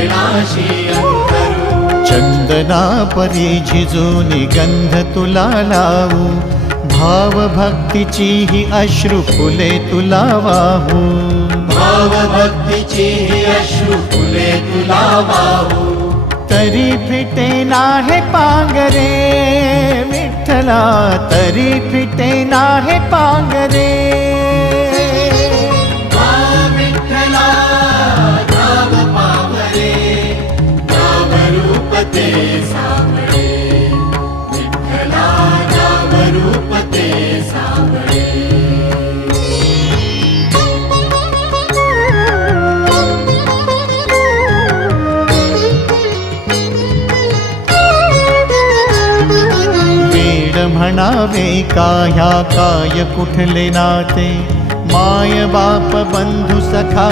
चरणाशी अंतरू। चंदना परी झिजूनी गंध तुला लावू, भाव भक्तीची ही अश्रु फुले तुला वाहू। भाव भक्तीची ही अश्रु फुले तुला वाहू। तरी फिटे नाहे पांगरे विठ्ठला, तरी फिटे नाहे पांगरे। विठ्ठला नाम पावरे, नाम रूप ते सावळे। विठ्ठला नाम रूप ते सावळे। म्हणावे काह्या काय कुठले नाते, माय बाप बंधु सखा